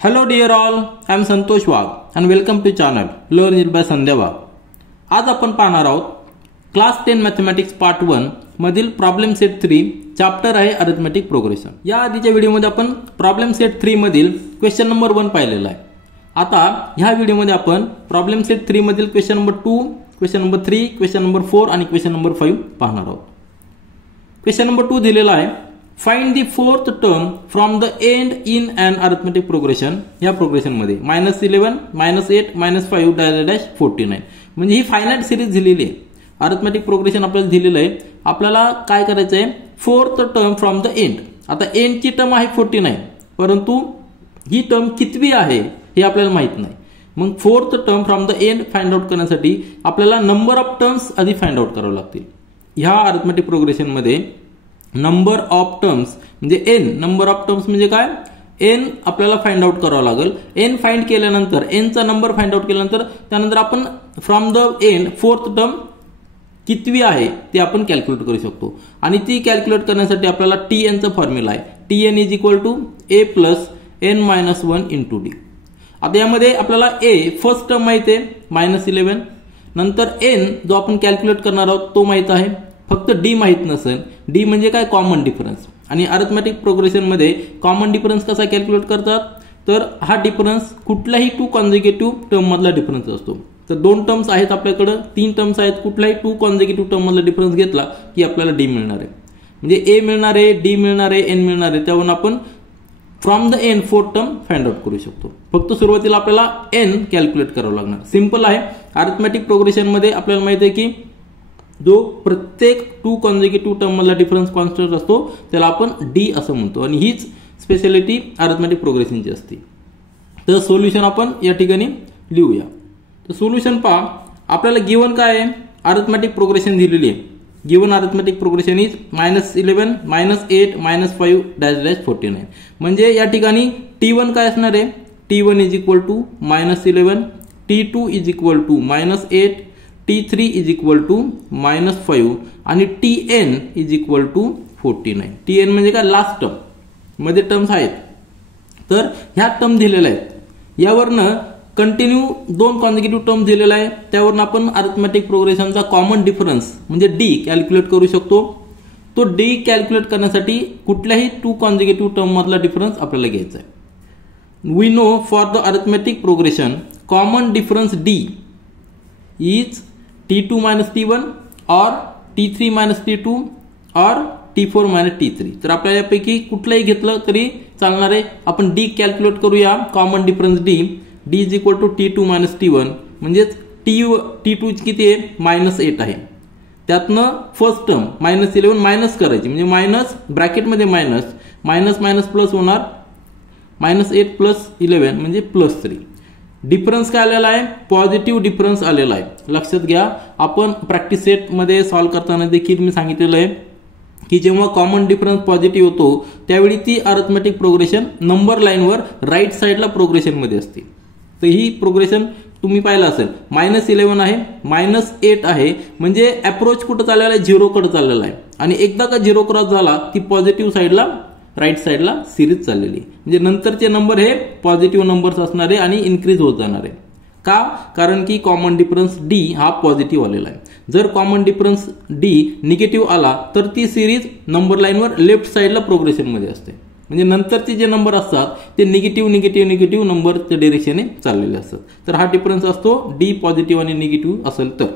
Hello dear all, I am Santosh Wagh and welcome to channel Learn It by Sandhya Wagh. आज आपण पाहणार आहोत class 10 mathematics part 1 मधील problem set 3 chapter आहे arithmetic progression. या आधीच्या व्हिडिओमध्ये आपण प्रॉब्लेम सेट 3 मधील क्वेश्चन नंबर 1 पाहिलेला आहे. आता ह्या व्हिडिओमध्ये आपण प्रॉब्लेम सेट 3 मधील question number 2, question number 3, question number 4 आणि क्वेश्चन नंबर 5 पाहणार आहोत. क्वेश्चन नंबर 2 दिलेला आहे, find the fourth term from the and in an arithmetic progression. या प्रोग्रेशन मध्ये -11 -8 -5 -49 म्हणजे ही फायनाइट सिरीज दिलेली आहे. अरिथमेटिक प्रोग्रेशन आपल्याला दिलेलं आहे. आपल्याला काय करायचं आहे, fourth term from the end. आता एंडची टर्म आहे 49, परंतु ही टर्म कितवी आहे हे आपल्याला माहित नाही. मग fourth term from the end find out करण्यासाठी आपल्याला नंबर ऑफ टर्म्स आधी फाइंड आउट करावे लागतील. ह्या अरिथमेटिक प्रोग्रेशन मध्ये नंबर ऑफ टर्म्स म्हणजे एन, नंबर ऑफ टर्म्स म्हणजे काय, एन आपल्याला फाइंड आउट करावं लागेल. एन फाइंड केल्यानंतर एनचा नंबर फाइंड आउट केल्यानंतर त्यानंतर आपण from the end fourth term कितवी आहे ते आपण कॅल्क्युलेट करू शकतो. आणि ती कॅल्क्युलेट करण्यासाठी आपल्याला टी एनचा फॉर्म्युला आहे, T N is equal to A plus N minus 1 into D. आता यामध्ये आपल्याला ए फर्स्ट टर्म माहिती आहे -11, नंतर एन जो आपण कॅल्क्युलेट करणार आहोत तो माहित आहे, फक्त डी माहित नसेल. डी म्हणजे काय, कॉमन डिफरन्स. आणि अरिथमेटिक प्रोग्रेशन मध्ये कॉमन डिफरन्स कसा कॅल्क्युलेट करतात, तर हा डिफरन्स कुठल्याही 2 कॉन्झिक्युटिव्ह टर्म मधला डिफरन्स असतो. तर 2 टर्म्स आहेत आपल्याकडे, 3 टर्म्स आहेत, कुठल्याही 2 कॉन्झिक्युटिव्ह टर्म मधला डिफरन्स घेतला की आपल्याला डी मिळणार आहे. म्हणजे ए मिळणार आहे, डी मिळणार आहे, एन मिळणार आहे. त्यावरून आपण from the end fourth term find out करू शकतो. फक्त सुरुवातीला आपल्याला एन कॅल्क्युलेट करावं लागणार. सिंपल आहे. अरिथमेटिक प्रोग्रेशन मध्ये आपल्याला माहिती आहे की जो प्रत्येक 2 कॉन्झिक्युटिव्ह टर्म मधला डिफरन्स कॉन्स्टंट असतो त्याला आपण डी असं म्हणतो. आणि हीच स्पेशालिटी अरिथमेटिक प्रोग्रेशनची असते. तर सोल्युशन आपण या ठिकाणी लिहूया. तर सोल्युशन पहा, आपल्याला गिवन काय आहे, अरिथमेटिक प्रोग्रेशन दिलेली आहे. Given arithmetic progression is -11 -8 -5 -49. म्हणजे या ठिकाणी T1 काय असणार आहे, T1 is equal to -11, T2 is equal to -8, T3 is equal to -5 आणि Tn is equal to 49. Tn म्हणजे काय, लास्ट टर्म मध्ये टर्म्स आहेत. तर ह्या टर्म दिलेल्या आहेत. यावरनं कंटिन्यू 2 कॉन्झिक्युटिव्ह टर्म दिलेला आहे. त्यावरून आपण अरिथमेटिक प्रोग्रेशनचा कॉमन डिफरन्स म्हणजे डी कॅल्क्युलेट करू शकतो. तो डी कॅल्क्युलेट करण्यासाठी कुठल्याही 2 कॉन्झिक्युटिव्ह टर्म मधला डिफरन्स आपल्याला घ्यायचा आहे. We know for the arithmetic progression common difference D is T2 minus T1 or T3 minus T2 or T4 minus T3. तर आपल्याला यापैकी कुठलाही घेतलं तरी चालणार आहे. आपण डी कॅल्क्युलेट करूया. Common difference D is equal to T2 minus T1 म्हणजेच T2 किती आहे, -8 आहे. त्यातनं फर्स्ट टर्म -11 मायनस करायची म्हणजे मायनस ब्रॅकेटमध्ये मायनस मायनस प्लस होणार, -8 प्लस 11 म्हणजे +3. डिफरन्स काय आलेला आहे, पॉझिटिव्ह डिफरन्स आलेला आहे. लक्षात घ्या, आपण प्रॅक्टिस सेट मध्ये सॉल्व्ह करताना देखील मी सांगितलेलं आहे की जेव्हा कॉमन डिफरन्स पॉझिटिव्ह होतो त्यावेळी ती अरिथमेटिक प्रोग्रेशन नंबर लाईनवर राईट साईडला प्रोग्रेशन मध्ये असते. तर ही प्रोग्रेशन तुम्ही पाहिलं असेल, -11 आहे, -8 आहे, म्हणजे अप्रोच कुठं चाललेला आहे, 0 कडे चाललेला आहे. आणि एकदा का 0 क्रॉस झाला की पॉझिटिव्ह साईडला राईट साईडला सिरीज चाललेली. म्हणजे नंतरचे नंबर हे पॉझिटिव्ह नंबर्स असणारे आणि इन्क्रीज होत जाणार आहे. का, कारण की कॉमन डिफरन्स डी हा पॉझिटिव्ह आलेला आहे. जर कॉमन डिफरन्स डी निगेटिव्ह आला तर ती सिरीज नंबर लाईनवर लेफ्ट साईडला प्रोग्रेशन मध्ये असते. म्हणजे नंतरचे जे नंबर असतात ते निगेटिव्ह नंबरच्या डिरेक्शनने चाललेले असतात. तर हा डिफरन्स असतो डी पॉझिटिव्ह आणि निगेटिव्ह असेल तर.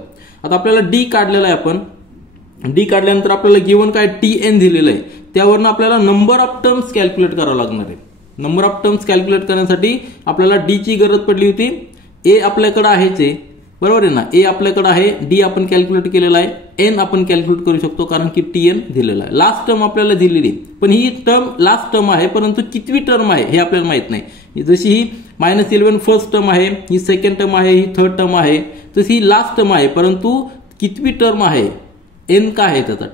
आता आपल्याला डी काढलेला आहे. आपण डी काढल्यानंतर आपल्याला गिवन काय, Tn दिलेलं आहे. त्यावरून आपल्याला नंबर ऑफ टर्म्स कॅल्क्युलेट करावं लागणार आहे. नंबर ऑफ टर्म्स कॅल्क्युलेट करण्यासाठी आपल्याला डी ची गरज पडली होती. ए आपल्याकडे आहेच आहे, बरोबर आहे ना, ए आपल्याकडे आहे, डी आपण कॅल्क्युलेट केलेला आहे, एन आपण कॅल्क्युलेट करू शकतो कारण की Tn दिलेला आहे. लास्ट टर्म आपल्याला दिलेली, पण ही टर्म लास्ट टर्म आहे, परंतु कितवी टर्म आहे हे आपल्याला माहित नाही. जशी ही -11 फर्स्ट टर्म आहे, ही सेकंड टर्म आहे, ही थर्ड टर्म आहे, तशी ही लास्ट टर्म आहे, परंतु कितवी टर्म आहे, एन काय आहे त्याचा,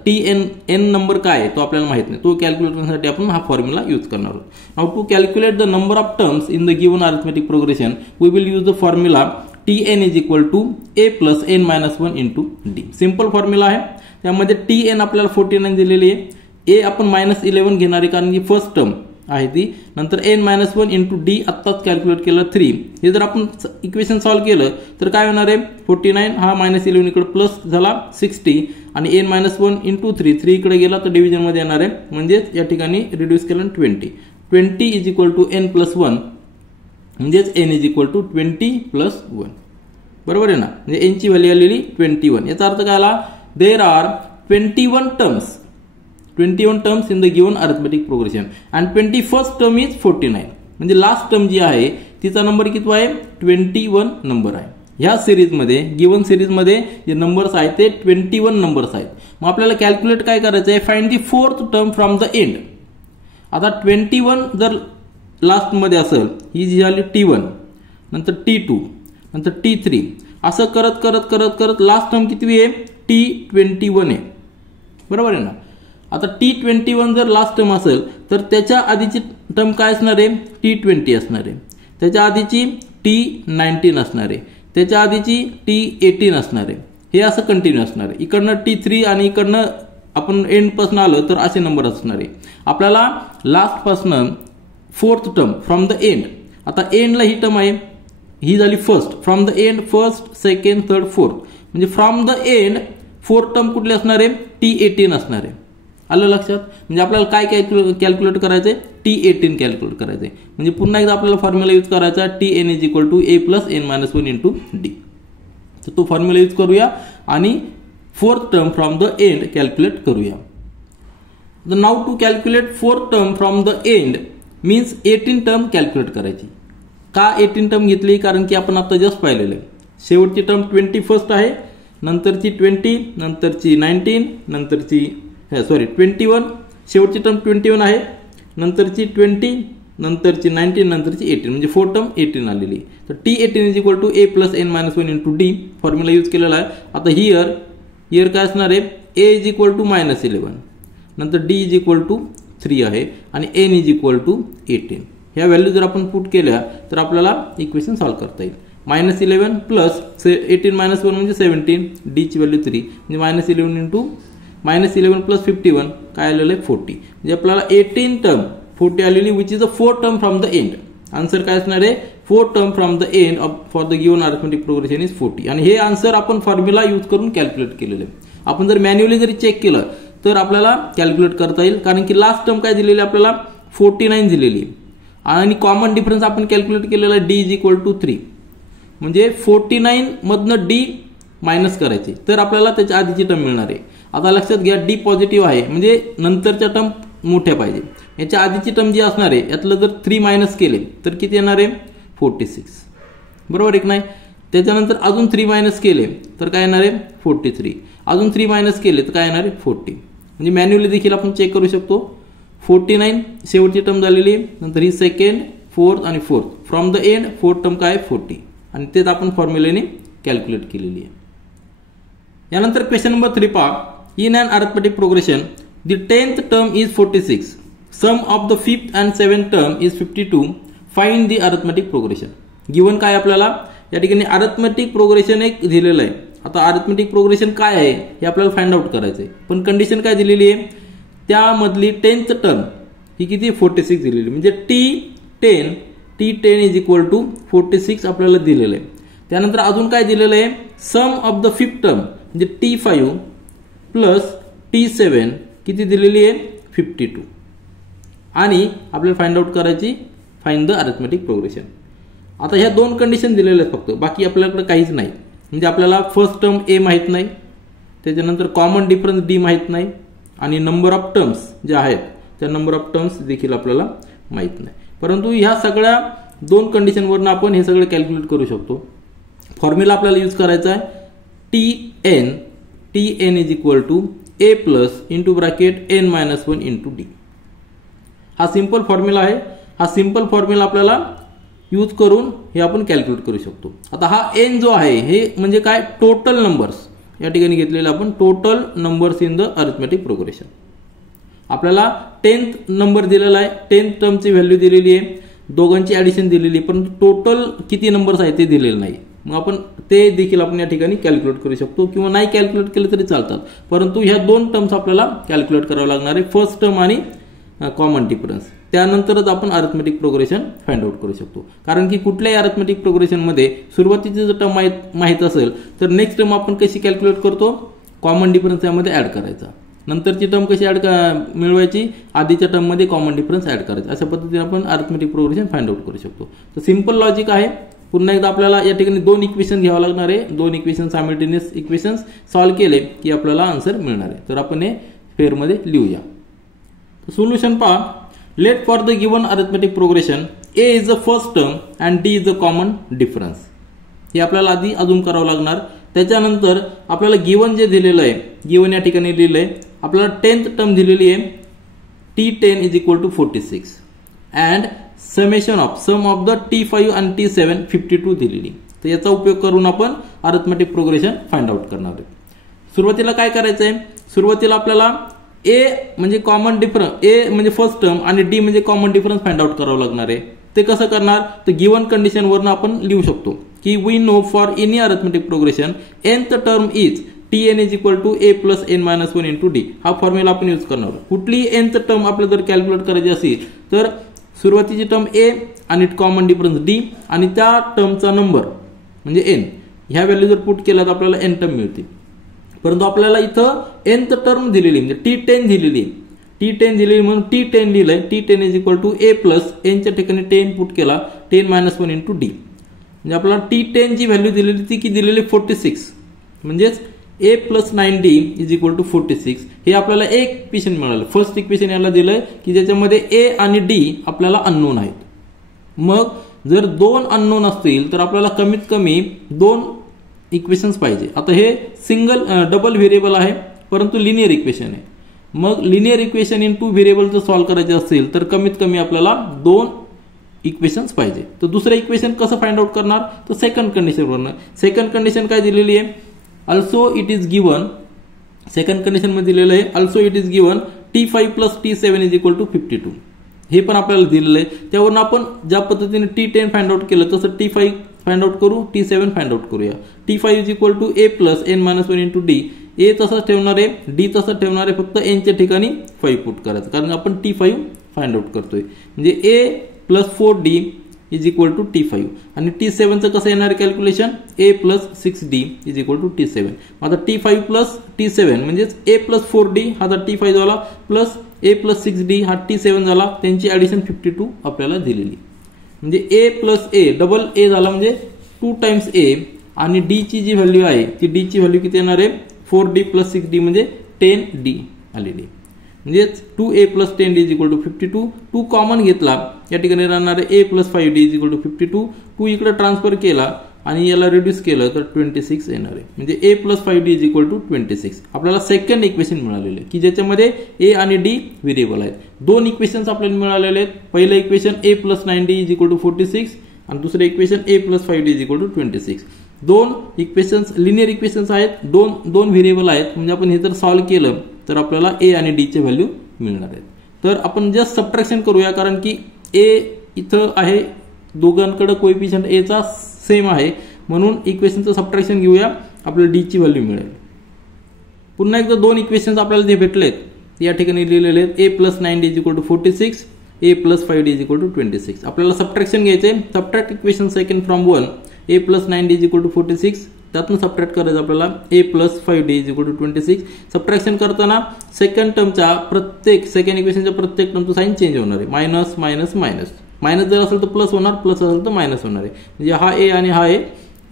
एन नंबर काय आहे तो आपल्याला माहित नाही. तो कॅल्क्युलेट करण्यासाठी आपण हा फॉर्म्युला यूज करणार आहोत. Now to calculate the number of terms in the given arithmetic progression we will use the formula Tn is equal to a plus n minus 1 into D. Simple formula आहे. त्यामध्ये Tn आपल्याला 49 दिलेली आहे. ए आपण -11 घेणार आहे कारण की फर्स्ट टर्म आहे ती, नंतर n-1 इंटू डी आत्ताच कॅल्क्युलेट केलं 3. हे जर आपण इक्वेशन सॉल्व्ह केलं तर काय होणार आहे, 49 हा -11 इकडे प्लस झाला 60 आणि n-1 इंटू 3 इकडे गेला तर डिव्हिजन मध्ये येणार आहे, म्हणजेच या ठिकाणी रिड्यूस केलं 20 इज इक्वल टू n+1 म्हणजेच n इज इक्वल टू 20+1. बरोबर आहे ना, म्हणजे n ची व्हॅल्यू आलेली 21. याचा अर्थ काय आला, there are 21 terms in the given arithmetic progression and 21st term is 49. म्हणजे लास्ट टर्म जी आहे तिचा नंबर किती आहे, 21 नंबर आहे. ह्या सिरीजमध्ये गिवन सिरीजमध्ये जे नंबर्स आहेत ते 21 नंबर्स आहेत. मग आपल्याला कॅल्क्युलेट काय करायचं आहे, find the 4th term from the end. आता 21 जर लास्ट मध्ये असेल, ही जी झाली T1, नंतर T2, नंतर T3, असं करत करत करत करत लास्ट टर्म किती आहे, T21 आहे. बरोबर आहे ना. आता T21 जर लास्ट टर्म असेल तर त्याच्या आधीची टर्म काय असणार आहे, T20 असणार आहे. त्याच्या आधीची T19 असणार आहे. त्याच्या आधीची T18 असणार आहे. हे असं कंटिन्यू असणार आहे. इकडनं T3 आणि इकडनं आपण एंड पासून आलो तर असे नंबर असणार आहे. आपल्याला लास्ट पासून 4th term from the end, आता एंडला ही टर्म आहे, ही झाली first, from the end first, second, third, fourth, म्हणजे from the end 4th term कुठली असणार आहे, T18 असणार आहे. आलं लक्षात. म्हणजे आपल्याला काय कॅल्क्युलेट करायचंय, T18 कॅल्क्युलेट करायचंय. म्हणजे पुन्हा एकदा आपल्याला फॉर्म्युला यूज करायचा, Tn is equal to a plus n-1 into D. तर तो फॉर्म्युला यूज करूया आणि 4th term from the end calculate करूया. Now to calculate 4th term from the end means 18 term calculate करायची. का 18 टर्म घेतली, कारण की आपण आता जस्ट पाहिलेलं आहे, शेवटची टर्म 21st आहे, नंतरची 20, नंतरची 19, नंतरची 21, शेवटची टर्म 21 आहे, नंतरची 20, नंतरची 19, नंतरची 18, म्हणजे 4 टर्म 18 आलेली. तर T18 is equal to a plus n-1 into D formula use केलेला आहे. आता हिअर काय असणार आहे, a इज इक्वल टू -11, नंतर d इज इक्वल टू 3 आहे आणि n इज इक्वल टू 18. ह्या व्हॅल्यू जर आपण पुट केल्या तर आपल्याला इक्वेशन सॉल्व्ह करता येईल. -11 प्लस 18 - 1 म्हणजे 17, d ची व्हॅल्यू 3 म्हणजे -11 इंटू -11 प्लस 51 काय आलेलं आहे 40. म्हणजे आपल्याला 18 टर्म 40 आलेली, which is a 4 term from the end. Answer काय असणार आहे, 4 term from the end for the given arithmetic progression is 40. आणि हे आन्सर आपण फॉर्म्युला यूज करून कॅल्क्युलेट केलेलं आहे. आपण जर मॅन्युअली जरी चेक केलं तर आपल्याला कॅल्क्युलेट करता येईल, कारण की लास्ट टर्म काय दिलेली आपल्याला 49 दिलेली आणि कॉमन डिफरन्स आपण कॅल्क्युलेट केलेला आहे, d इज इक्वल टू 3. म्हणजे 49 मधनं d मायनस करायचे तर आपल्याला त्याच्या आधीची टर्म मिळणार आहे. आता लक्षात घ्या, d पॉझिटिव्ह आहे म्हणजे नंतरच्या टर्म मोठ्या पाहिजे. याच्या आधीची टर्म जी असणार आहे यातलं जर 3 मायनस केले तर किती येणार आहे, 46. बरोबर आहे की नाही. त्याच्यानंतर अजून 3 मायनस केले तर काय येणार आहे, 43. अजून 3 मायनस केले तर काय येणार आहे, 40. म्हणजे मॅन्युअली देखील आपण चेक करू शकतो. 49 शेवटची टर्म झालेली आहे, नंतर ही सेकंड, फोर्थ आणि fourth, from the end 4th term काय 40 आणि तेच आपण फॉर्म्युलेने कॅल्क्युलेट केलेली आहे. यानंतर क्वेश्चन नंबर 3 पहा. In an arithmetic progression the 10th term is 46, sum of the 5th and 7th term is 52, find the arithmetic progression. Given काय आपल्याला या ठिकाणी अरिथमेटिक प्रोग्रेशन एक दिलेलं आहे. आता अरिथमेटिक प्रोग्रेशन काय आहे हे आपल्याला फाइंड आउट करायचं आहे, पण कंडिशन काय दिलेली आहे, त्यामधली 10th टर्म ही किती 46 दिलेली, म्हणजे T10 इज इक्वल टू 46 आपल्याला दिलेलं आहे. त्यानंतर अजून काय दिलेलं आहे, sum of the 5th term म्हणजे T5 प्लस T7 किती दिलेली आहे 52 आणि आपल्याला फाइंड आउट करायची फाइंड द अरिथमेटिक प्रोग्रेशन. आता ह्या 2 कंडिशन दिलेल्या आहेत फक्त, बाकी आपल्याकडे काहीच नाही. म्हणजे आपल्याला फर्स्ट टर्म a माहित नाही, त्याच्यानंतर कॉमन डिफरन्स d माहित नाही आणि नंबर ऑफ टर्म्स ज्या आहेत त्या नंबर ऑफ टर्म्स देखील आपल्याला माहित नाही. परंतु ह्या सगळ्या 2 कंडिशनवरून आपण हे सगळं कॅल्क्युलेट करू शकतो. फॉर्म्युला आपल्याला यूज करायचा आहे Tn is equal to a plus into bracket n-1 into D. हा सिंपल फॉर्म्युला आहे. हा सिंपल फॉर्म्युला आपल्याला यूज करून हे आपण कॅल्क्युलेट करू शकतो. आता हा n जो आहे हे म्हणजे काय, टोटल नंबर्स या ठिकाणी घेतलेले आपण total numbers in the arithmetic progression. आपल्याला 10th नंबर दिलेला आहे, 10th टर्मची व्हॅल्यू दिलेली आहे, दोघांची ऍडिशन दिलेली आहे, परंतु टोटल किती नंबर्स आहे ते दिलेलं नाही. मग आपण ते देखील आपण या ठिकाणी कॅल्क्युलेट करू शकतो किंवा नाही कॅल्क्युलेट केलं तरी चालतात. परंतु ह्या 2 टर्म्स आपल्याला कॅल्क्युलेट करावं लागणार आहे, फर्स्ट टर्म आणि कॉमन डिफरन्स. त्यानंतरच आपण अरिथमेटिक प्रोग्रेशन फाइंड आउट करू शकतो. कारण की कुठल्याही अरिथमेटिक प्रोग्रेशनमध्ये सुरुवातीची जर टर्म माहीत असेल तर नेक्स्ट टर्म आपण कशी कॅल्क्युलेट करतो, कॉमन डिफरन्स यामध्ये ॲड करायचा. नंतरची टर्म कशी मिळवायची, आधीच्या टर्ममध्ये कॉमन डिफरन्स ॲड करायचा. अशा पद्धतीने आपण अरिथमेटिक प्रोग्रेशन फाइंड आउट करू शकतो. तर सिंपल लॉजिक आहे. पुन्हा एकदा आपल्याला या ठिकाणी 2 इक्वेशन घ्यावं लागणार आहे. 2 इक्वेशन सायमल्टेनियस इक्वेशन्स सॉल्व्ह केले की आपल्याला आन्सर मिळणार आहे. तर आपण हे पेअरमध्ये लिहूया. सोल्युशन पहा. Let for the given arithmetic progression A is the first term and D is the common difference. हे आपल्याला आधी अजून करावं लागणार. त्याच्यानंतर आपल्याला गिवन जे दिलेलं आहे, गिवन या ठिकाणी लिहिलंय आपल्याला 10th टर्म दिलेली आहे T10 is equal to 46 and sum of the T5 आणि T7 52 दिलेली. तर याचा उपयोग करून आपण अरिथमेटिक प्रोग्रेशन फाइंड आउट करणार आहे. सुरुवातीला काय करायचं आहे, सुरुवातीला आपल्याला ए म्हणजे कॉमन डिफरन्स, ए म्हणजे फर्स्ट टर्म आणि डी म्हणजे कॉमन डिफरन्स फाइंड आउट करावं लागणार आहे. ते कसं करणार, तर गिवन कंडिशन वरून आपण लिहू शकतो की we know for any arithmetic progression nth term is Tn is equal to a plus n minus 1 into D. हा फॉर्म्युला आपण यूज करणार. कुठलीही nth टर्म आपल्याला जर कॅल्क्युलेट करायची असेल तर सुरुवातीची टर्म a आणि कॉमन डिफरन्स d आणि त्या टर्मचा नंबर म्हणजे n, ह्या व्हॅल्यू जर पुट केला तर आपल्याला n टर्म मिळते. परंतु आपल्याला इथं nth टर्म दिलेली म्हणजे T10 दिलेली, T10 दिलेली म्हणून T10 लिहिलंय. T10 is equal to a plus n च्या ठिकाणी 10 पुट केला 10 मायनस 1 इंटू डी. म्हणजे आपल्याला T10 ची व्हॅल्यू दिलेली ती की दिलेली 46 म्हणजेच a plus 9d is equal to 46. हे आपल्याला एक इक्वेशन मिळालं. फर्स्ट इक्वेशन याला दिलंय की ज्याच्यामध्ये a आणि d आपल्याला अननोन आहेत. मग जर 2 अननोन असतील तर आपल्याला कमीत कमी 2 इक्वेशन्स पाहिजे. आता हे डबल व्हेरिएबल आहे परंतु लिनियर इक्वेशन आहे. मग लिनियर इक्वेशन इन 2 व्हेरिएबल जर सॉल्व्ह करायचे असेल तर कमीत कमी आपल्याला 2 इक्वेशन्स पाहिजे. तर दुसरं इक्वेशन कसं फाइंड आउट करणार, तर सेकंड कंडिशनवरनं. सेकंड कंडिशन काय दिलेली आहे, also it is given, second condition मध्ये दिलेलं आहे also it is given T5 plus T7 is equal to 52. हे पण आपल्याला दिलेलं आहे. त्यावरून आपण ज्या पद्धतीने T10 फाइंड आउट केलं तसं T5 फाइंड आउट करू, T7 फाइंड आउट करूया. T5 is equal to a plus n minus 1 into D. A तसंच ठेवणार आहे, डी तसंच ठेवणार आहे, फक्त n च्या ठिकाणी 5 पुट करायचं कारण आपण T5 फाइंड आउट करतोय. म्हणजे a plus 4d is equal to T5 आणि T7चं कसं येणार calculation, a plus 6d is equal to T7. आता T5 प्लस T7 म्हणजेच a प्लस 4d हा T5 झाला प्लस a प्लस 6d हा T7 झाला. त्यांची ऍडिशन 52 आपल्याला दिलेली. म्हणजे a plus a double a झाला म्हणजे 2 टाइम्स a आणि d ची जी व्हॅल्यू आहे ती d ची व्हॅल्यू किती येणार आहे 4d प्लस 6d म्हणजे 10d आलेली. म्हणजे 2a plus 10d is equal to 52. 2 common घेतला या ठिकाणी राहणार आहे a plus 5d is equal to 52. 2 इकडे ट्रान्सफर केला आणि याला रिड्यूस केलं तर 26 येणार आहे. म्हणजे a plus 5d is equal to 26. आपल्याला सेकंड इक्वेशन मिळालेलं आहे की ज्याच्यामध्ये a आणि d व्हेरिएबल आहेत. 2 इक्वेशन्स आपल्याला मिळालेले आहेत. पहिलं equation a plus 9d is equal to 46 आणि दुसरं equation a plus 5d is equal to 26. 2 equations linear equations आहेत, दोन व्हेरिएबल आहेत. म्हणजे आपण हे जर सॉल्व्ह केलं तर आपल्याला a आणि d चे व्हॅल्यू मिळणार आहेत. तर आपण जस्ट सबट्रॅक्शन करूया कारण की a इथं आहे, दोघांकडे कोएफिशियंट a चा सेम आहे म्हणून इक्वेशनचं सबट्रॅक्शन घेऊया, आपल्याला d ची व्हॅल्यू मिळेल. पुन्हा एकदा 2 इक्वेशन्स आपल्याला जे भेटलेत या ठिकाणी लिहिलेले आहेत a plus 9d is equal to 46, a plus 5d is equal to 26. आपल्याला सबट्रॅक्शन घ्यायचे. Subtract equation second from 1, a plus 9d is equal to 46. त्यातून सबट्रॅक्ट करायचं आपल्याला a plus 5d is equal to 26. Subtraction करताना second टर्मच्या second इक्वेशनच्या प्रत्येक टर्मचं साइन चेंज होणार आहे. मायनस मायनस मायनस, मायनस जर असेल तर प्लस होणार, प्लस असेल तर मायनस होणार आहे. म्हणजे हा a आणि हा a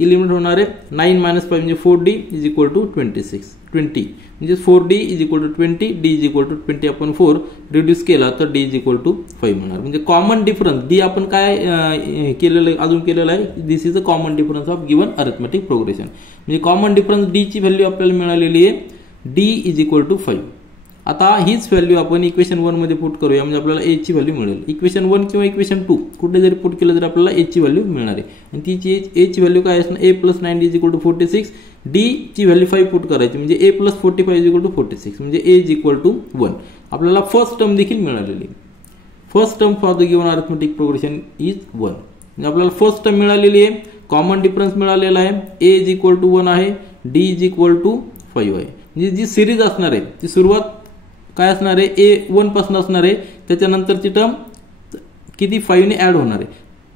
इलिमिनेट होणार आहे. 9 मायनस 5 म्हणजे 4d इज इक्वल टू 26. 20 म्हणजे 4d is equal to 20, d is equal to 20 आपण 4 रिड्यूस केला तर d इज इक्वल टू 5 होणार. म्हणजे कॉमन डिफरन्स d आपण काय केलेलं अजून केलेलं आहे, this is a common difference of given arithmetic progression. म्हणजे कॉमन डिफरन्स d ची व्हॅल्यू आपल्याला मिळालेली आहे d इज इक्वल टू 5. आता हीच व्हॅल्यू आपण इक्वेशन 1 मध्ये पुट करूया म्हणजे आपल्याला a ची व्हॅल्यू मिळेल. इक्वेशन 1 किंवा इक्वेशन 2 कुठे जरी पुट केलं तर आपल्याला a ची व्हॅल्यू मिळणार आहे. आणि ती a ची व्हॅल्यू काय असणार, a plus 9d is equal to 46, d ची व्हॅल्यू 5 पुट करायची म्हणजे a plus 45 is equal to 46 म्हणजे a इज इक्वल टू 1. आपल्याला फर्स्ट टर्म देखील मिळालेली. First term for the given arithmetic progression is 1. म्हणजे आपल्याला फर्स्ट टर्म मिळालेली आहे, कॉमन डिफरन्स मिळालेला आहे, a इज इक्वल टू 1 आहे, d इज इक्वल टू 5 आहे. म्हणजे जी सिरीज असणार आहे ती सुरुवात काय असणार आहे a 1 पासून असणार आहे, त्याच्यानंतरची टर्म किती 5 ने ऍड होणार आहे.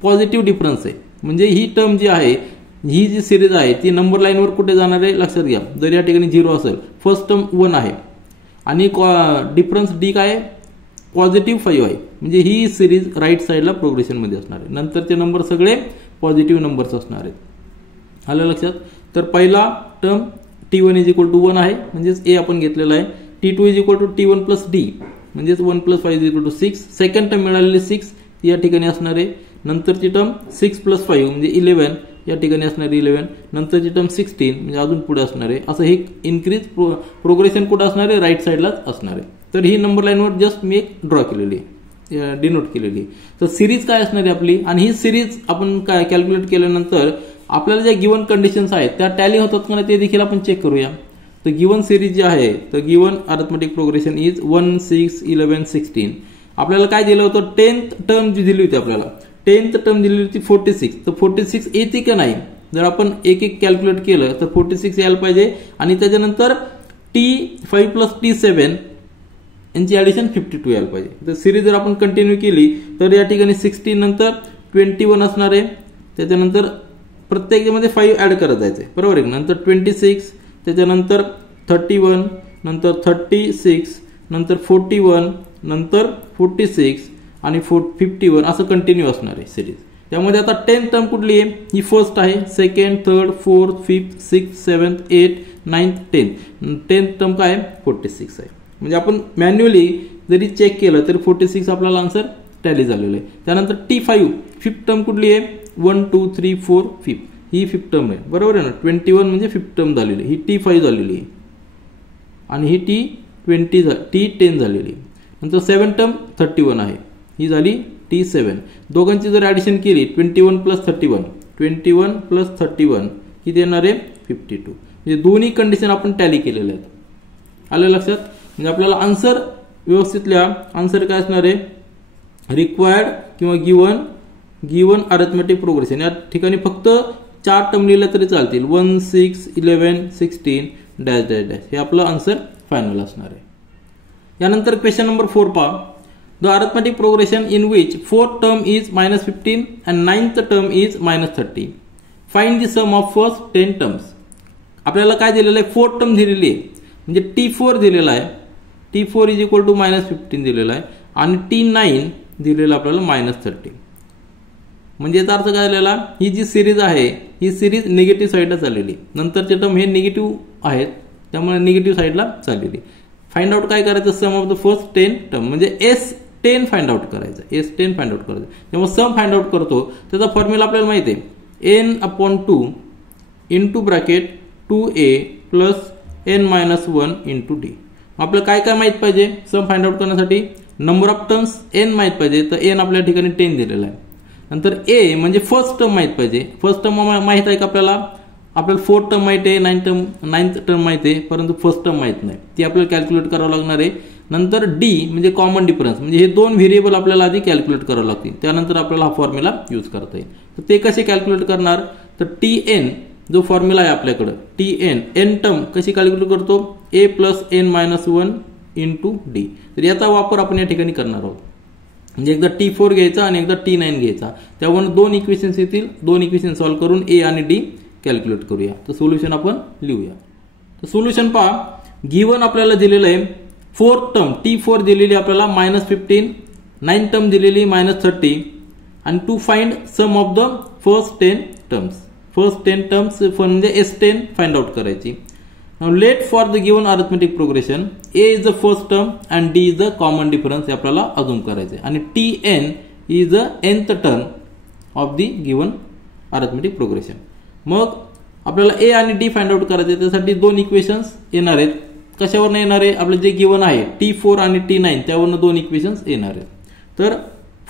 पॉझिटिव्ह डिफरन्स आहे म्हणजे ही टर्म जी आहे, ही जी सिरीज आहे ती नंबर लाईनवर कुठे जाणार आहे लक्षात घ्या. जर या ठिकाणी 0 असेल, फर्स्ट टर्म 1 आहे आणि डिफरन्स डी काय आहे, पॉझिटिव्ह 5 आहे म्हणजे ही सिरीज राईट साईडला प्रोग्रेशनमध्ये असणार आहे. नंतरचे नंबर सगळे पॉझिटिव्ह नंबर्स असणार आहेत. आलं लक्षात. तर पहिला term T1 is equal to 1 आहे म्हणजेच ए आपण घेतलेला आहे. T2 is equal to T1 plus D म्हणजेच 1 plus 5 is equal to 6. Second term मिळालेली 6 या ठिकाणी असणार आहे. नंतरची टर्म 6 प्लस 5 म्हणजे 11 या ठिकाणी असणार आहे 11. नंतरची टर्म 16 म्हणजे अजून पुढे असणार आहे. असं हे इन्क्रीज प्रोग्रेशन कुठं असणार आहे, राईट साईडलाच असणार आहे. तर ही नंबर लाईनवर जस्ट मी एक ड्रॉ केलेली आहे, डिनोट केलेली आहे. तर सिरीज काय असणार आहे आपली, आणि ही सिरीज आपण काय कॅल्क्युलेट केल्यानंतर आपल्याला ज्या गिवन कंडिशन्स आहेत त्या टॅली होतात का नाही ते देखील आपण चेक करूया. तर गिवन सिरीज जी आहे, तर गिवन अरिथमेटिक प्रोग्रेशन इज 1 6 11 16. आपल्याला काय दिलं होतं, 10th टर्म जी दिली होती आपल्याला, 10th टर्म दिली होती 46. तर 46 येते का नाही, जर आपण एक एक कॅल्क्युलेट केलं तर 46 यायला पाहिजे. आणि त्याच्यानंतर T5 प्लस T7 यांची ऍडिशन 52 यायला पाहिजे. तर सिरीज जर आपण कंटिन्यू केली तर या ठिकाणी 16 नंतर 21 असणार आहे. त्याच्यानंतर प्रत्येकामध्ये 5 ऍड करत जायचे, बरोबर आहे. नंतर 26, त्याच्यानंतर 31, नंतर 36, नंतर 41, नंतर 46 आणि 51 असं कंटिन्यू असणार आहे सिरीज. त्यामध्ये आता 10th टर्म कुठली आहे, ही फर्स्ट आहे. Second, third, fourth, fifth, six, seventh, 8, 9th, 10th term काय आहे, 46 आहे. म्हणजे आपण मॅन्युअली जरी चेक केलं तरी 46 आपल्याला आन्सर टॅली झालेलं आहे. त्यानंतर T5 फिफ्थ टर्म कुठली आहे, 1 2 3 4 5 ही फिफ्थ टर्म आहे, बरोबर आहे ना. 21 म्हणजे फिफ्थ टर्म झालेली, ही T5 झालेली आहे आणि ही T10 झालेली. नंतर 7th टर्म 31 आहे, ही झाली T7. दोघांची जर ऍडिशन केली 21 प्लस 31 किती येणार आहे, 52. म्हणजे दोन्ही कंडिशन आपण टॅली केलेल्या आहेत. आलं लक्षात. म्हणजे आपल्याला आन्सर व्यवस्थित लिहा. आन्सर काय असणार आहे, रिक्वायर्ड किंवा गिवन अरिथमेटिक प्रोग्रेशन. या ठिकाणी फक्त 4 टर्म लिहिल्या तरी चालतील, 1 6 11 16 डॅश डॅश डॅश. हे आपलं आन्सर फायनल असणार आहे. यानंतर क्वेश्चन नंबर 4 पहा. The arithmetic progression in which 4th term is -15 and 9th term is -30. Find the sum of first 10 terms. आपल्याला काय दिलेलं आहे, 4th टर्म दिलेली आहे म्हणजे T4 दिलेला आहे. T4 इज इक्वल टू -15 दिलेला आहे आणि T9 दिलेला आपल्याला -30. म्हणजे याचा अर्थ काय झालेला, ही जी सिरीज आहे ही सिरीज निगेटिव्ह साईडला चाललेली. नंतरचे टर्म हे निगेटिव्ह आहेत त्यामुळे निगेटिव्ह साईडला चाललेली. फाइंड आउट काय करायचं, सम ऑफ द फर्स्ट 10 टर्म म्हणजे S10 फाइंड आउट करायचं. S10 फाइंड आउट करायचं. जेव्हा सम फाइंड आउट करतो त्याचा फॉर्म्युला आपल्याला माहिती आहे, n/2 into bracket 2a plus n-1 into d. आपल्याला काय काय माहित पाहिजे सम फाइंड आउट करण्यासाठी, नंबर ऑफ टर्म्स n माहित पाहिजे. तर n आपल्या ठिकाणी 10 दिलेला आहे. नंतर a म्हणजे फर्स्ट टर्म माहित पाहिजे. फर्स्ट टर्म माहित आहे का आपल्याला 4th टर्म माहित आहे, 9th टर्म माहित आहे, परंतु फर्स्ट टर्म माहित नाही, ती आपल्याला कॅल्क्युलेट करावं लागणार आहे. नंतर d म्हणजे कॉमन डिफरन्स, म्हणजे हे 2 व्हेरिएबल आपल्याला आधी कॅल्क्युलेट करावं लागतील, त्यानंतर आपल्याला हा फॉर्म्युला यूज करता येईल. तर ते कसे कॅल्क्युलेट करणार, तर Tn जो फॉर्म्युला आहे आपल्याकडे, n टर्म कशी कॅल्क्युलेट करतो, a plus n-1 into d. तर याचा वापर आपण या ठिकाणी करणार आहोत. म्हणजे एकदा T4 घ्यायचा आणि एकदा T9 घ्यायचा, त्यावर 2 इक्वेशन्स येतील. 2 इक्वेशन सॉल्व्ह करून a आणि d कॅल्क्युलेट करूया. तर सोल्युशन आपण लिहूया. तर सोल्युशन पहा, गिवन आपल्याला दिलेलं आहे 4th टर्म T4 दिलेली आपल्याला -15, 9th टर्म दिलेली -30 आणि to find sum of the first 10 terms. First 10 terms म्हणजे S10 फाइंड आउट करायची. Now let for the given arithmetic progression a is the first term and d is the common difference हे आपल्याला अजून करायचे आणि Tn is the nth term of the given arithmetic progression. मग आपल्याला a आणि d find out करायचे, त्यासाठी 2 इक्वेशन्स येणार आहेत. कशावर येणार आहे, आपलं जे गिवन आहे T4 आणि T9 त्यावरनं 2 इक्वेशन्स येणार आहेत. तर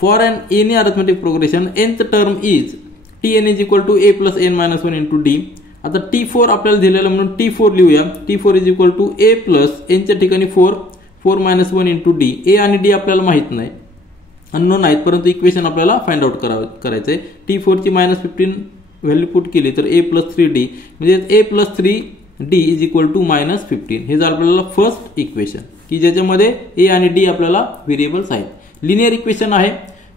for an any arithmetic progression nth term is Tn is equal to a plus n-1 into d. आता T4 आपल्याला दिलेलं म्हणून T4 लिहूया. T4 is equal to a plus nच्या ठिकाणी 4-1 इंटू d. a आणि d आपल्याला माहित नाही, अननोन आहेत, परंतु इक्वेशन आपल्याला फाइंड आउट करायचंय. T4 ची -15 व्हॅल्यू पुट केली तर a प्लस 3d म्हणजे a plus 3d is equal to -15. हे झालं आपल्याला फर्स्ट इक्वेशन की ज्याच्यामध्ये a आणि d आपल्याला व्हेरिएबल्स आहेत. लिनियर इक्वेशन आहे.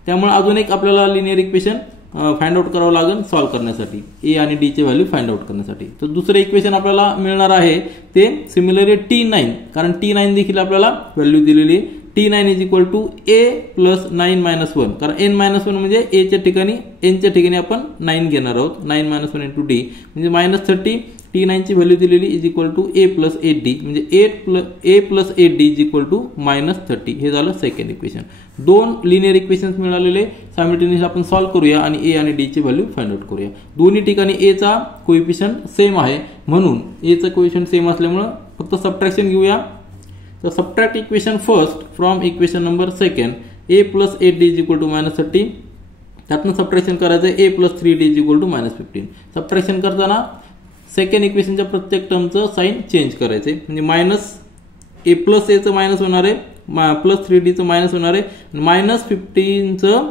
त्यामुळे अजून एक आपल्याला लिनियर इक्वेशन फाइंड आउट करावं लागेल सॉल्व्ह करण्यासाठी, ए आणि डी चे व्हॅल्यू फाइंड आउट करण्यासाठी. तर दुसरं इक्वेशन आपल्याला मिळणार आहे ते सिमिलरली T9, कारण T9 देखील आपल्याला व्हॅल्यू दिलेली आहे. T9 is equal to a plus 9 minus 1, कारण n मायनस 1 म्हणजे a च्या ठिकाणी n च्या ठिकाणी आपण 9 घेणार आहोत. 9 मायनस 1 इंटू डी म्हणजे मायनस 30. T9 ची व्हॅल्यू दिलेली is equal to a plus 8d म्हणजे a plus 8d is equal to minus 30. हे झालं सेकंड इक्वेशन. दोन लिनियर इक्वेशन्स मिळालेले सायमल्टेनियसली आपण सॉल्व्ह करूया आणि a आणि d ची व्हॅल्यू फाइंड आउट करूया. दोन्ही ठिकाणी a चा कोएफिशिएंट सेम आहे, म्हणून a चा कोएफिशिएंट सेम असल्यामुळे फक्त सबट्रॅक्शन घेऊया. तर subtract equation first from equation number second. a plus 8d is equal to minus 30. त्यातनं सबट्रॅक्शन करायचं a plus 3d is equal to minus 15. Subtraction करताना सेकंड इक्वेशनच्या प्रत्येक टर्मचं साइन चेंज करायचे, म्हणजे मायनस a प्लस a चं मायनस होणार आहे, प्लस 3d चं मायनस होणार आहे, मायनस 15 चं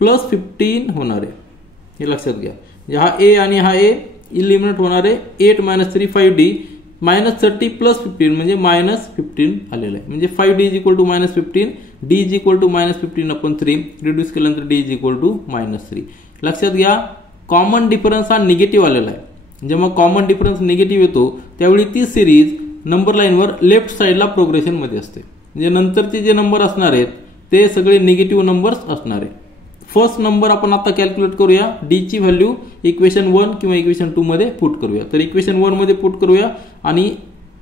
प्लस 15 होणार आहे. हे लक्षात घ्या. हा a आणि हा a इलिमिनेट होणार आहे. 8 मायनस 3 5d मायनस 30 प्लस 15 म्हणजे मायनस 15 आलेलं आहे. म्हणजे 5d is equal to minus 15, d is equal to minus 15 upon 3, reduce केल्यानंतर d is equal to minus 3. लक्षात घ्या, कॉमन डिफरन्स हा निगेटिव्ह आलेला आहे. जेव्हा कॉमन डिफरन्स निगेटिव्ह येतो त्यावेळी ती सिरीज नंबर लाईनवर लेफ्ट साईडला प्रोग्रेशन मध्ये असते. म्हणजे नंतरचे जे नंबर असणार आहेत ते सगळे निगेटिव्ह नंबर्स असणार आहेत. फर्स्ट नंबर आपण आता कॅल्क्युलेट करूया. डी ची व्हॅल्यू इक्वेशन 1 किंवा इक्वेशन 2 मध्ये पुट करूया. तर इक्वेशन 1 मध्ये पुट करूया आणि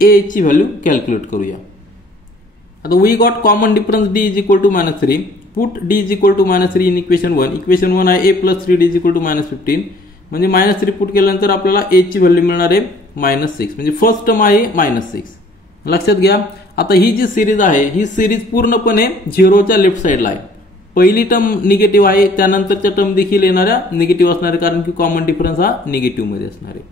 ए ची व्हॅल्यू कॅल्क्युलेट करूया. आता we got common difference D is equal to minus 3. Put D is equal to minus 3 in equation 1. Equation 1 आहे a plus 3d is equal to minus 15. म्हणजे मायनस 3 पुट केल्यानंतर आपल्याला a ची व्हॅल्यू मिळणार आहे minus 6. म्हणजे फर्स्ट टर्म आहे minus 6. लक्षात घ्या, आता ही जी सिरीज आहे ही सिरीज पूर्णपणे झिरोच्या लेफ्ट साईडला आहे. पहिली टर्म निगेटिव्ह आहे, त्यानंतरच्या टर्म देखील येणाऱ्या निगेटिव्ह असणार आहे, कारण की कॉमन डिफरन्स हा निगेटिव्ह मध्ये असणार आहे.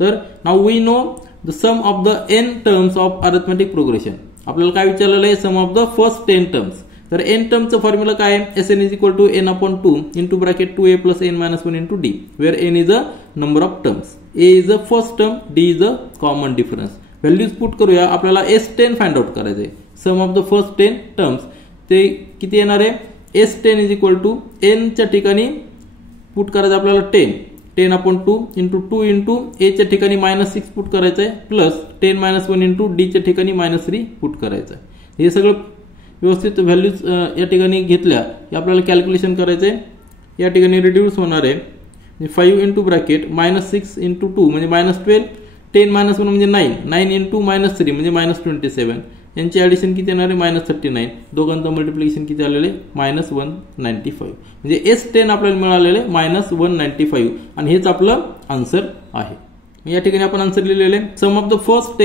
तर now we know the sum of the n terms of arithmetic progression. आपल्याला काय विचारलेलं आहे, sum of the first 10 terms. तर n टर्मचं फॉर्म्युला काय आहे, Sn is equal to n upon 2 into bracket 2a plus n minus 1 into d, where n is a number of terms, a is a first term, d is a common difference. Values put करूया. आपल्याला S10 find out करायचं आहे. Sum of the first 10 terms ते किती येणार आहे, S10 is equal to n च्या ठिकाणी पुट करायचं आपल्याला 10 अपॉन 2 इंटू 2 इंटू a च्या ठिकाणी मायनस 6 पुट करायचं आहे, प्लस 10 मायनस 1 इंटू d च्या ठिकाणी मायनस 3 पुट करायचं आहे. हे सगळं व्यवस्थित व्हॅल्यूज या ठिकाणी घेतल्या की आपल्याला कॅल्क्युलेशन करायचं आहे. या ठिकाणी रिड्यूस होणार आहे 5 इंटू ब्रॅकेट मायनस 6 इंटू 2 म्हणजे मायनस 12, 10 मायनस 1 म्हणजे 9 इंटू मायनस 3 म्हणजे मायनस 27. यांची ऍडिशन किती येणार आहे, मायनस 39. दोघांचं मल्टिप्लिकेशन किती आलेले, मायनस 195. म्हणजे S10 आपल्याला मिळालेले मायनस 195 आणि हेच आपलं आन्सर आहे. या ठिकाणी आपण आन्सर लिहिलेले sum of the first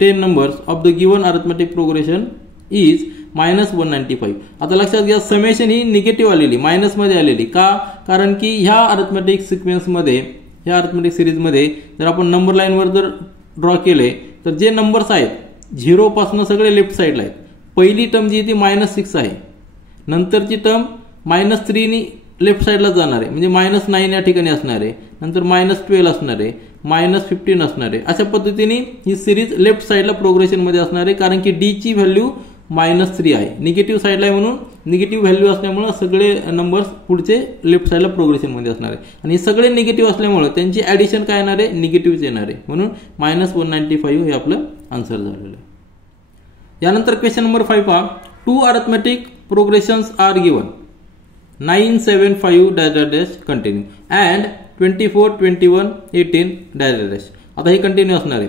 10 numbers of the given arithmetic progression is minus 195. आता लक्षात घ्या, समेशन ही निगेटिव्ह आलेली, मायनस मध्ये आलेली. का, कारण की ह्या अरिथमेटिक सिक्वेन्स मध्ये, ह्या अरिथमेटिक सिरीज मध्ये जर आपण नंबर लाईनवर जर ड्रॉ केले तर जे नंबर्स आहेत 0 पासून सगळे लेफ्ट साईडला आहेत. पहिली टर्म जी ती मायनस 6 आहे, नंतरची टर्म मायनस 3 नी लेफ्ट साईडला जाणार आहे, म्हणजे मायनस 9 या ठिकाणी असणार आहे, नंतर मायनस 12 असणार आहे, मायनस 15 असणार आहे. अशा पद्धतीने ही सिरीज लेफ्ट साईडला प्रोग्रेशन मध्ये असणार आहे, कारण की डी ची व्हॅल्यू मायनस 3 आहे, निगेटिव्ह साईडला आहे, म्हणून निगेटिव्ह व्हॅल्यू असल्यामुळे सगळे नंबर्स पुढचे लेफ्ट साईडला प्रोग्रेशन मध्ये असणार आहे. आणि सगळे निगेटिव्ह असल्यामुळे त्यांची ऍडिशन काय येणार आहे, निगेटिव्ह येणार आहे, म्हणून मायनस 195 हे आपलं आन्सर झालेलं आहे. यानंतर क्वेश्चन नंबर 5 पहा. 2 arithmetic progressions are given 9 7 5 dash dash continue and 24 21 18 dash dash. आता हे कंटिन्यू असणार आहे.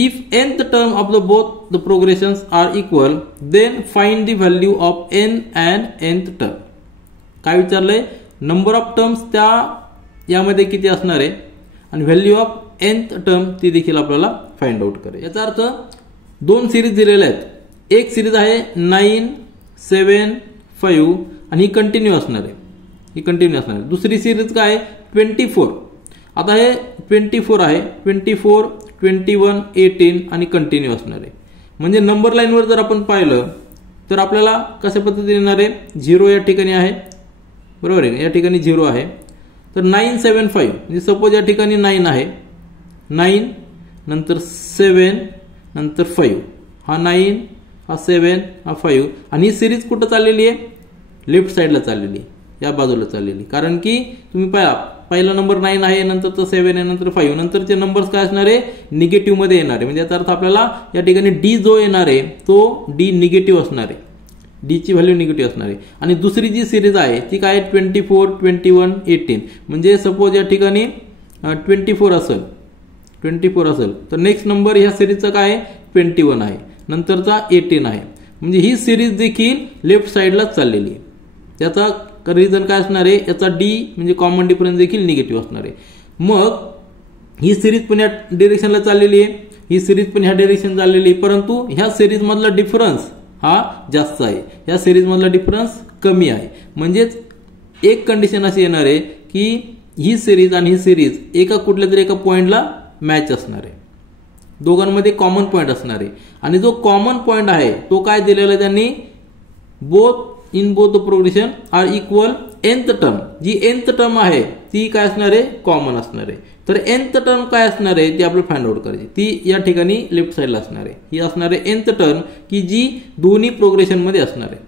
If nth term of the both the progressions are equal, then find the value of n and nth term. काय विचारलंय, number of terms त्या यामध्ये किती असणार आहे आणि व्हॅल्यू ऑफ nth टर्म ती देखील आपल्याला फाइंड आउट करायची. याचा अर्थ दोन सिरीज दिलेल्या आहेत. एक सिरीज आहे 9 7 5 आणि ही कंटिन्यू असणार आहे, ही कंटिन्यू असणार आहे. दुसरी सिरीज काय आहे 24. आता हे 24 आहे, 24 21 18 आणि कंटिन्यू असणार आहे. म्हणजे नंबर लाईनवर जर आपण पाहिलं तर आपल्याला कशा पद्धतीने येणार आहे, 0 या ठिकाणी आहे, बरोबर आहे, या ठिकाणी 0 आहे. तर 9 7 5 म्हणजे सपोज या ठिकाणी 9 आहे, 9 नंतर 7 नंतर 5, हा 9 हा 7 हा 5 आणि ही सिरीज कुठं चाललेली आहे, लेफ्ट साईडला चाललेली, या बाजूला चाललेली, कारण की तुम्ही पहिला नंबर 9 आहे, नंतरचा 7 आहे, नंतर 5, नंतरचे नंबर्स काय असणार आहे, निगेटिव्ह मध्ये येणार आहे. म्हणजे याचा अर्थ आपल्याला या ठिकाणी डी जो येणार आहे तो डी निगेटिव्ह असणार आहे, डी ची व्हॅल्यू निगेटिव्ह असणार आहे. आणि दुसरी जी सिरीज आहे ती काय आहे 24, 21, 18. म्हणजे सपोज या ठिकाणी 24 असेल तर नेक्स्ट नंबर ह्या सिरीजचा काय आहे 21 आहे, नंतरचा 18 आहे. म्हणजे ही सिरीज देखील लेफ्ट साईडलाच चाललेली आहे. त्याचा रिझन काय असणार आहे, याचा डी म्हणजे कॉमन डिफरन्स देखील निगेटिव्ह असणार आहे. मग ही सिरीज पण या डिरेक्शनला चाललेली आहे, ही सिरीज पण ह्या डिरेक्शन चाललेली आहे, परंतु ह्या सिरीज मधला डिफरन्स हा जास्त आहे, ह्या सिरीज मधला डिफरन्स कमी आहे. म्हणजेच एक कंडिशन अशी येणार आहे की ही सिरीज आणि ही सिरीज एका कुठल्या तरी एका पॉइंटला मॅच असणार आहे, दोघांमध्ये कॉमन पॉइंट असणार आहे. आणि जो कॉमन पॉइंट आहे तो काय दिलेला आहे त्यांनी, in both the progression are equal nth term. जी nth टर्म आहे ती काय असणार आहे, कॉमन असणार आहे. तर nth टर्म काय असणार आहे ती आपल्याला फाइंड आउट करायची, ती या ठिकाणी लेफ्ट साईडला असणार आहे. ही असणार आहे nth टर्म की जी दोन्ही प्रोग्रेशन मध्ये असणार आहे,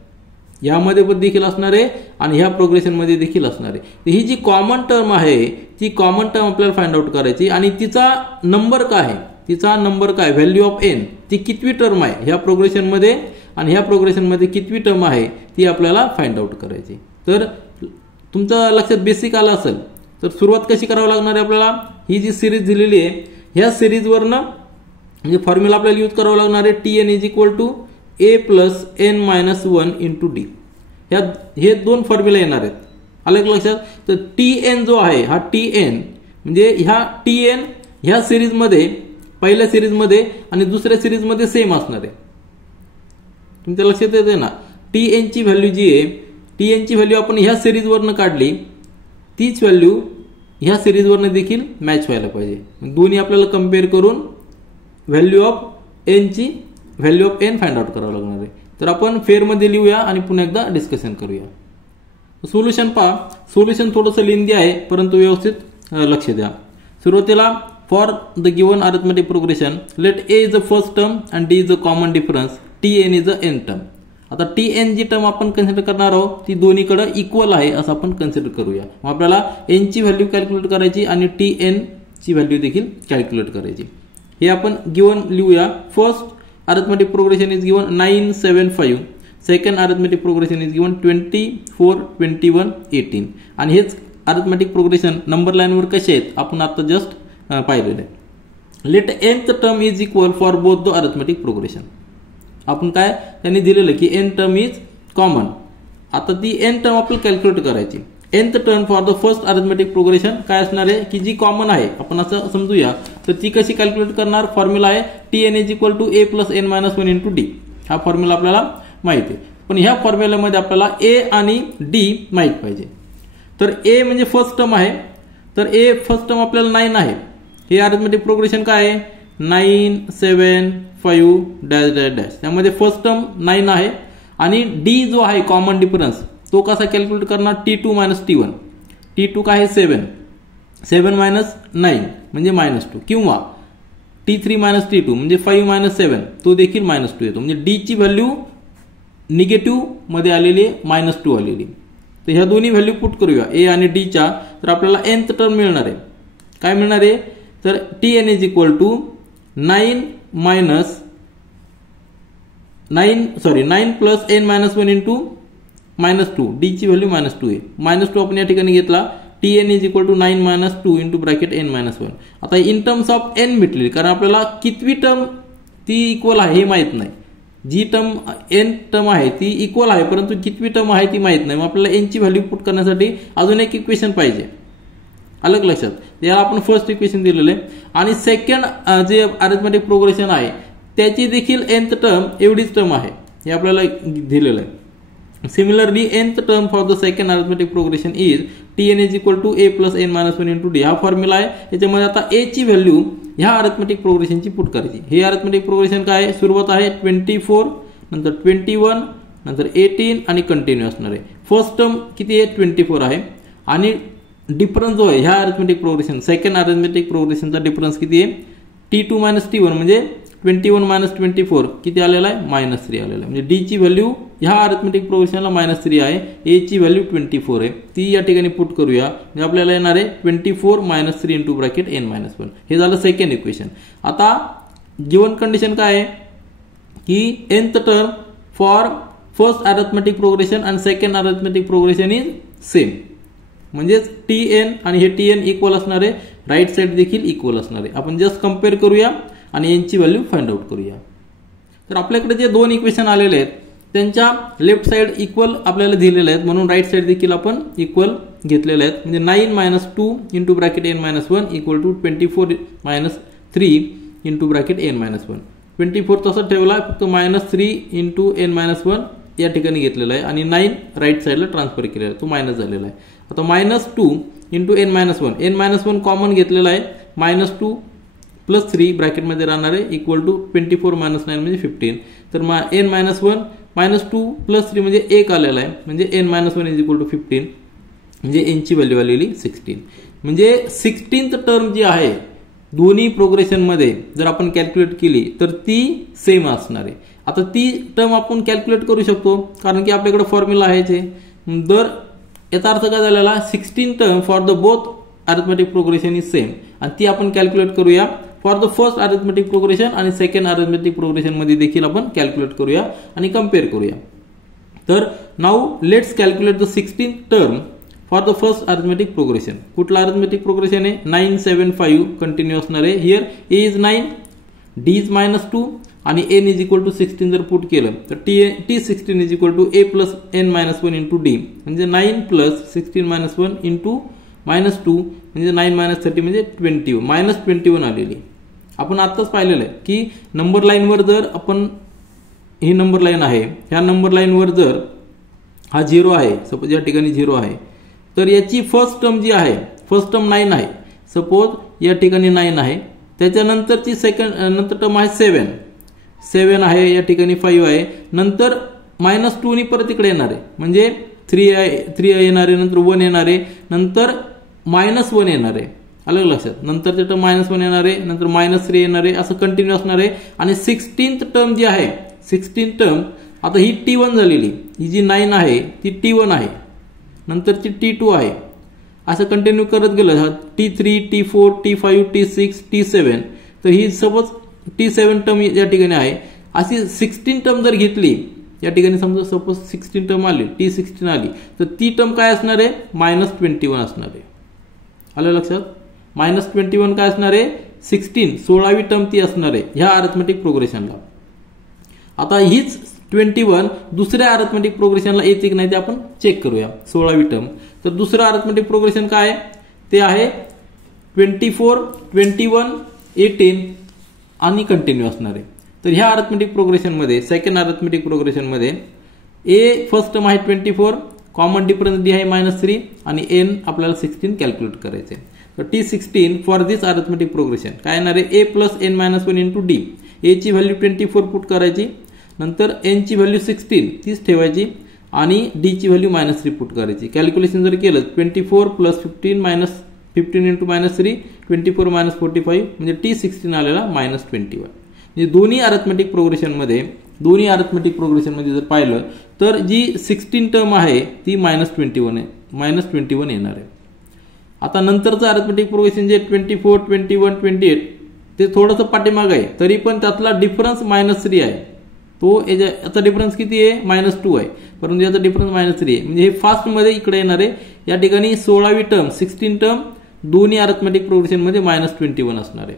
यामध्ये पण देखील असणार आहे आणि ह्या प्रोग्रेशन मध्ये देखील असणार आहे. ही जी कॉमन टर्म आहे ती कॉमन टर्म आपल्याला फाइंड आउट करायची आणि तिचा नंबर काय आहे, तिचा नंबर काय, व्हॅल्यू ऑफ n, ती कितवी टर्म आहे ह्या प्रोग्रेशन मध्ये आणि ह्या प्रोग्रेशन मध्ये कितवी टर्म आहे ती आपल्याला फाइंड आउट करायची. तर तुमच्या लक्षात बेसिक आलं असेल तर सुरुवात कशी करावी लागणार आहे आपल्याला, ही जी सिरीज दिलेली आहे ह्या सिरीजवरनं म्हणजे फॉर्म्युला आपल्याला यूज करावा लागणार आहे tn is equal to a plus n minus 1 into D. हे दोन फॉर्म्युला येणार आहेत, आलं लक्षात. तर tn जो आहे हा tn म्हणजे ह्या tn ह्या सिरीजमध्ये पहिल्या सिरीजमध्ये आणि दुसऱ्या सिरीजमध्ये सेम असणार आहे. तुमच्या लक्षात येते ना, tn ची व्हॅल्यू जी आहे, tn ची व्हॅल्यू आपण ह्या सिरीजवरनं काढली, तीच व्हॅल्यू ह्या सिरीजवरनं देखील मॅच व्हायला पाहिजे. दोन्ही आपल्याला कम्पेअर करून value of n find out करावं लागणार आहे. तर आपण फेअरमध्ये लिहूया आणि पुन्हा एकदा डिस्कशन करूया. सोल्युशन पहा, सोल्युशन थोडंसं लेंदी आहे परंतु व्यवस्थित लक्ष द्या. सुरुवातीला for the given arithmetic progression let a is the first term and d is the common difference, tn is the n term. आता tn जी टर्म आपण कन्सिडर करणार आहोत ती दोन्हीकडे इक्वल आहे असं आपण कन्सिडर करूया. मग आपल्याला n ची व्हॅल्यू कॅल्क्युलेट करायची आणि tn ची व्हॅल्यू देखील कॅल्क्युलेट करायची. हे आपण गिवन लिहूया. First arithmetic progression is given 9, 7, 5. Second arithmetic progression is given 24, 21, 18. आणि हेच अरिथमेटिक प्रोग्रेशन नंबर लाईनवर कसे आहेत आपण आता जस्ट पाहिलेलं आहे. Let nth term is equal for both the arithmetic progression. आपण काय त्यांनी दिलेलं की n टर्म इज कॉमन. आता ती n टर्म आपल्याला कॅल्क्युलेट करायची. nth term for the first arithmetic progression काय असणार आहे की जी कॉमन आहे आपण असं समजूया. तर ती कशी कॅल्क्युलेट करणार, फॉर्म्युला आहे tn is equal to a plus n minus 1 into D. हा फॉर्म्युला आपल्याला माहिती आहे, पण ह्या फॉर्म्युल्यामध्ये आपल्याला a आणि d माहित पाहिजे. तर a म्हणजे फर्स्ट टर्म आहे, तर a फर्स्ट टर्म आपल्याला 9 आहे. हे अरिथमेटिक प्रोग्रेशन काय आहे 9, 7, 5 डॅश डॅश डॅश. त्यामध्ये फर्स्ट टर्म 9 आहे आणि d जो आहे कॉमन डिफरन्स तो कसा कॅल्क्युलेट करणार, t2 मायनस t1. t2 काय आहे 7 मायनस 9 म्हणजे -2 किंवा t3 मायनस t2 म्हणजे 5 मायनस 7 तो देखील -2 येतो. म्हणजे d ची व्हॅल्यू निगेटिव्ह मध्ये आलेली आहे, -2 आलेली. तर ह्या दोन्ही व्हॅल्यू पुट करूया a आणि d च्या. तर आपल्याला nth टर्म मिळणार आहे. काय मिळणार आहे तर tn is equal to 9 plus n minus 1 into -2. D ची व्हॅल्यू -2 आहे. -2 आपण या ठिकाणी घेतला. tn is equal to 9 minus 2 into bracket n minus 1. आता इन टर्म्स ऑफ n भेटलेली, कारण आपल्याला कितवी टर्म ती इक्वल आहे हे माहित नाही. जी टर्म n टर्म आहे ती इक्वल आहे परंतु कितवी टर्म आहे ती माहित नाही. मग आपल्याला n ची व्हॅल्यू पुट करण्यासाठी अजून एक इक्वेशन पाहिजे. अलग लक्षात, याला आपण फर्स्ट इक्वेशन दिलेलं आहे. आणि सेकंड जे अरिथमेटिक प्रोग्रेशन आहे त्याची देखील nth टर्म एवढीच टर्म आहे, हे आपल्याला दिलेलं आहे. Similarly nth term for the second arithmetic progression is tn is equal to a plus n minus 1 into D. हा फॉर्म्युला आहे. याच्यामध्ये आता a ची व्हॅल्यू ह्या अरिथमेटिक प्रोग्रेशनची पुट करायची. हे अरिथमेटिक प्रोग्रेशन काय आहे, सुरुवात आहे 24, नंतर 21, नंतर 18 आणि कंटिन्यू असणार आहे. फर्स्ट टर्म किती आहे 24 आहे आणि डिफरन्स जो आहे ह्या अरिथमेटिक प्रोग्रेशन सेकंड अरिथमेटिक प्रोग्रेशनचा डिफरन्स किती आहे t2 मायनस t1 म्हणजे 21 मायनस 24 किती आलेला आहे -3 आलेला आहे. म्हणजे डी ची व्हॅल्यू ह्या अरिथमेटिक प्रोग्रेशनला -3 आहे, ए ची व्हॅल्यू 24 आहे. ती या ठिकाणी पुट करूया. म्हणजे आपल्याला येणार आहे 24 - 3 इंटू ब्रॅकेट n-1. हे झालं सेकंड इक्वेशन. आता गिवन कंडिशन काय आहे की nth term for first arithmetic progression आणि second arithmetic progression is same. म्हणजेच tn आणि हे tn इक्वल असणार आहे, राईट साइड देखील इक्वल असणार आहे. आपण जस्ट कम्पेअर करूया आणि n ची व्हॅल्यू फाइंड आउट करूया. तर आपल्याकडे जे दोन इक्वेशन आलेले आहेत त्यांच्या लेफ्ट साइड इक्वल आपल्याला दिलेले आहेत, म्हणून राईट साइड देखील आपण इक्वल घेतलेले आहेत. म्हणजे 9 - 2 into bracket n-1 equal to 24 - 3 into bracket n-1. 24 तसं ठेवला, फक्त -3 इंटू n-1 या ठिकाणी घेतलेला आहे आणि 9 राईट साइडला ट्रान्सफर केलेला आहे, तो मायनस झालेला आहे. आता -2 इंटू n-1, n-1 कॉमन घेतलेला आहे, -2 + 3 ब्रॅकेटमध्ये राहणार आहे इक्वल टू 24 - 9 म्हणजे 15. तर n-1 -2 + 3 म्हणजे 1 आलेला आहे, म्हणजे n-1 इज इक्वल टू 15. म्हणजे n ची व्हॅल्यू आलेली 16. म्हणजे 16th टर्म जी आहे दोन्ही प्रोग्रेशनमध्ये जर आपण कॅल्क्युलेट केली तर ती सेम असणार आहे. आता ती टर्म आपण कॅल्क्युलेट करू शकतो कारण की आपल्याकडे फॉर्म्युला आहेच आहे. तर याचा अर्थ काय झालेला, 16 term for the both arithmetic progression is same आणि ती आपण कॅल्क्युलेट करूया. For the first arithmetic progression आणि सेकंड अरिथमेटिक प्रोग्रेशन मध्ये देखील आपण कॅल्क्युलेट करूया आणि कम्पेअर करूया. तर now let's calculate the 16th term for the first arithmetic progression. कुठला अरिथमेटिक प्रोग्रेशन आहे, 9 7 5 कंटिन्यू असणार आहे. Here A is 9, D is -2 आणि n इज इक्वल टू 16 जर पुट केलं तर t16 is equal to a plus n-1 into d. म्हणजे 9 + 16 - 1 into -2 म्हणजे 9 - 30 म्हणजे 21 आलेली. आपण आत्ताच पाहिलेलं आहे की नंबर लाईनवर जर आपण ही नंबर लाईन आहे, ह्या नंबर लाईनवर जर हा 0 आहे, सपोज या ठिकाणी 0 आहे, तर याची फर्स्ट टर्म जी आहे, फर्स्ट टर्म 9 आहे, सपोज या ठिकाणी 9 आहे, त्याच्यानंतरची नंतर टर्म आहे 7 आहे, या ठिकाणी 5 आहे, नंतर -2 नी परत इकडे येणार आहे, म्हणजे 3 येणार आहे, नंतर 1 येणार आहे, नंतर -1 येणार आहे. आलं लक्षात, नंतरचे टर्म -1 येणार आहे, नंतर -3 येणार आहे, असं कंटिन्यू असणार आहे. आणि 16th टर्म जी आहे, 16th टर्म आता ही t1 झालेली, ही जी 9 आहे ती t1 आहे, नंतरची t2 आहे, असं कंटिन्यू करत गेलं, t3 t4 t5 t6 t7. तर ही सपोज t7 टर्म या ठिकाणी आहे. अशी 16 टर्म जर घेतली, या ठिकाणी समजा सपोज 16 टर्म आली, t16 आली, तर ती टर्म काय असणार आहे, -21 असणार आहे. आलं लक्षात, -21 काय असणार आहे, 16वी टर्म ती असणार आहे ह्या अरिथमेटिक प्रोग्रेशनला. आता हीच 21 दुसऱ्या अरिथमेटिक प्रोग्रेशनला येते की नाही ते आपण चेक करूया. 16वी टर्म, तर दुसरं अरिथमेटिक प्रोग्रेशन काय आहे, ते आहे 24 21 18 आणि कंटिन्यू असणार आहे. तर ह्या अरिथमेटिक प्रोग्रेशन मध्ये, सेकंड अरिथमेटिक प्रोग्रेशन मध्ये ए फर्स्ट टर्म आहे 24, कॉमन डिफरन्स डी आहे -3 आणि n आपल्याला 16 कॅल्क्युलेट करायचे. तर t16 for this arithmetic progression काय येणार आहे, a plus n-1 into D. A ची व्हॅल्यू 24 पुट करायची, नंतर n ची व्हॅल्यू 16 तीच ठेवायची आणि d ची व्हॅल्यू -3 पुट करायची. कॅल्क्युलेशन जर केलं 24 + 15 15 इंटू -3 24 - 45 म्हणजे t16 आलेला -21. म्हणजे दोन्ही अरिथमेटिक प्रोग्रेशन मध्ये जर पाहिलं तर जी 16 टर्म आहे ती -21 येणार आहे. आता नंतरचं अरिथमेटिक प्रोग्रेशन जे 24 21 28 ते थोडंसं पाठीमाग आहे, तरी पण त्यातला डिफरन्स -3 आहे. तो याचा डिफरन्स किती आहे, -2 आहे, परंतु याचा डिफरन्स -3 आहे. म्हणजे हे फास्ट मध्ये इकडे येणार आहे. या ठिकाणी 16वी टर्म 16 टर्म दोन्ही अरिथमेटिक प्रोग्रेशन मध्ये -21 असणार आहे.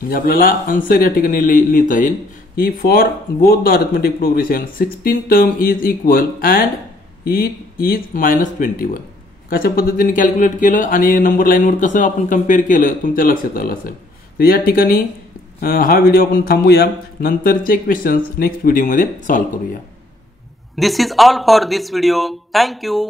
म्हणजे आपल्याला आन्सर या ठिकाणी लिहिता येईल की for both the arithmetic progression 16 term is equal and it is -21. कशा पद्धतीने कॅल्क्युलेट केलं आणि नंबर लाईनवर कसं आपण कम्पेअर केलं तुमच्या लक्षात आलं असेल. तर या ठिकाणी हा व्हिडिओ आपण थांबूया, नंतरचे क्वेश्चन्स नेक्स्ट व्हिडिओमध्ये सॉल्व्ह करूया. This is all for this video. Thank you.